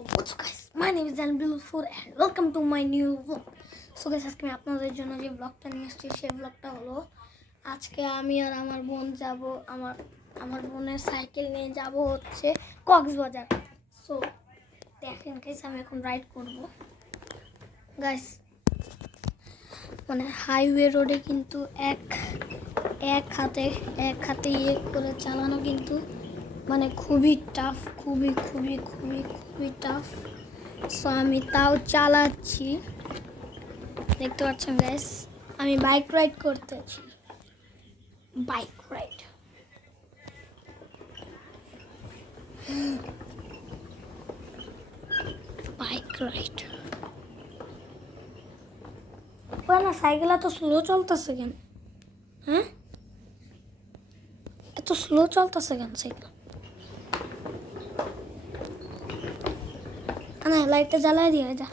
What's up guys, my name is Anbil4 and welcome to my new vlog. So guys, আজকে আমি আপনাদের জন্য যে ব্লগটা নিয়ে আসছি সেই ব্লগটা হলো আজকে আমি আর আমার বোন যাব আমার বোনের সাইকেল নিয়ে যাব হচ্ছে কক্সবাজার। সো দেখেন গাইস, আমি এখন রাইড করব গাইস। মানে হাইওয়ে রোডে কিন্তু এক হাতে ইয়ে করে চালানো কিন্তু মানে খুবই টাফ, খুবই টাফ। সো আমি তাও চালাচ্ছি, দেখতে পাচ্ছেন গাইস। আমি বাইক রাইড করতেছি, বাইক রাইড। না সাইকেল এত স্লো চলতেছে কেন? হ্যাঁ, এত স্লো চলতেছে কেন সাইকেল? না লাইটটা জ্বালাই দিয়ে যা।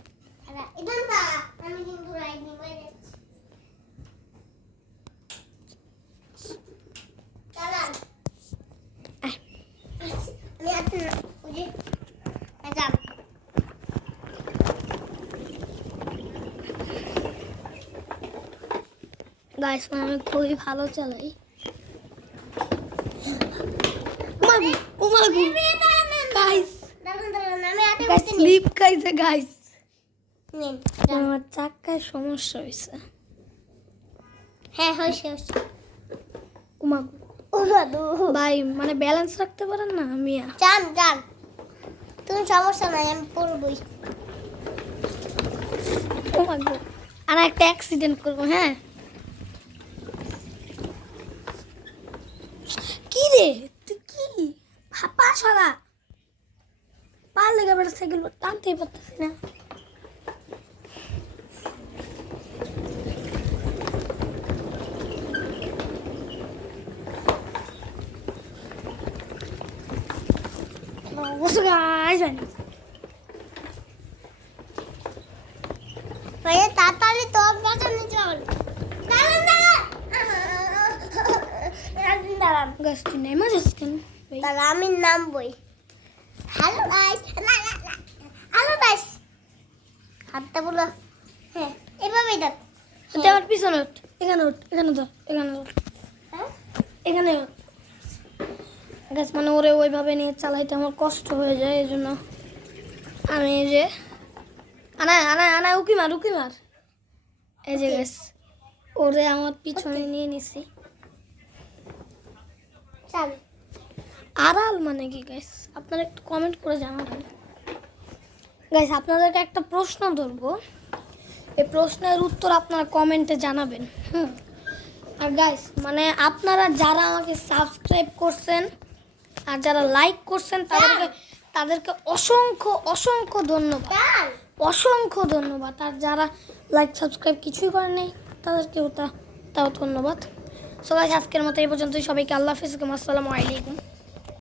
গাইস আমি খুবই ভালো চালাই। স্লিপ খাইছে গাইস, আমার চাকায় সমস্যা হয়েছে। হ্যাঁ হয়েছে ভাই, মানে ব্যালেন্স রাখতে পারেন না মিয়া? জান তুমি সমস্যা নাই, আমি পড়বই। আর একটা অ্যাক্সিডেন্ট করবো। হ্যাঁ কি রে তুই কি পা সরা, পা লেগে বেড়া সাইকেল টানতেই পারতেছি না। তাড়াতাড়ি তোর বাঁচানো চল। দাঁড়ান আমি নামবই। হ্যালো গাইস, হাতটা বলো। হ্যাঁ এভাবেই দেখ। আমার পিছনে ওঠ, এখানে গাছ। মানে ওরে ওইভাবে নিয়ে চালাইতে আমার কষ্ট হয়ে যায়, এই জন্য আমি এই যে আনা উকি মার এই যে গাছ ওরে আমার পিছনে নিয়ে নিছি। আড়াল মানে কি গাইস, আপনারা একটু কমেন্ট করে জানাবেন গাইস। আপনাদেরকে একটা প্রশ্ন ধরবো, এই প্রশ্নের উত্তর আপনারা কমেন্টে জানাবেন। আর গাইস মানে আপনারা যারা আমাকে সাবস্ক্রাইব করছেন আর যারা লাইক করছেন তাদেরকে অসংখ্য ধন্যবাদ। আর যারা লাইক সাবস্ক্রাইব কিছুই করেন নাই তাদেরকেও তাও ধন্যবাদ। সো গাইস আজকের মতো এই পর্যন্তই। সবাইকে আল্লাহ হাফেজ, আসসালামু আলাইকুম।